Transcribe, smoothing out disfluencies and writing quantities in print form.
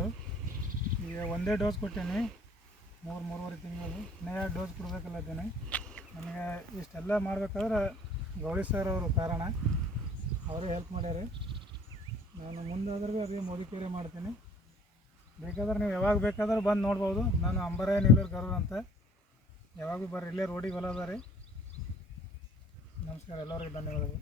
ಕೊಟ್ಟಿದ್ರು. ಈಗ ಒಂದೇ ಡೋಸ್ ಕೊಟ್ಟೀನಿ, 3-3.5 ತಿಂಗಳು. ಇನ್ನೂ 2 ಡೋಸ್ ಕೊಡಬೇಕಲ್ಲತ್ತೀನಿ. ನನಗೆ ಇಷ್ಟೆಲ್ಲ ಮಾಡ್ಬೇಕಾದ್ರೆ ಗೌರಿ ಸರ್ ಅವರು ಕಾರಣ, ಅವರೇ ಹೆಲ್ಪ್ ಮಾಡ್ಯಾರ. ನಾನು ಮುಂದಾದ್ರೂ ಅದೇ ಮೋದಿಕೇರಿ ಮಾಡ್ತೀನಿ. ಬೇಕಾದ್ರೆ ನೀವು ಯಾವಾಗ ಬೇಕಾದ್ರೆ ಬಂದು ನೋಡ್ಬೋದು. ನಾನು ಅಂಬರಾಯ ನೀಲೂರು ಗರೂರ್ ಅಂತ. ಯಾವಾಗ ಬರ್ರಿ, ಇಲ್ಲೇ ರೋಡಿಗೆ ಹೊಲ ಅದ ರೀ. ನಮಸ್ಕಾರ, ಎಲ್ಲರಿಗೂ ಧನ್ಯವಾದಗಳು.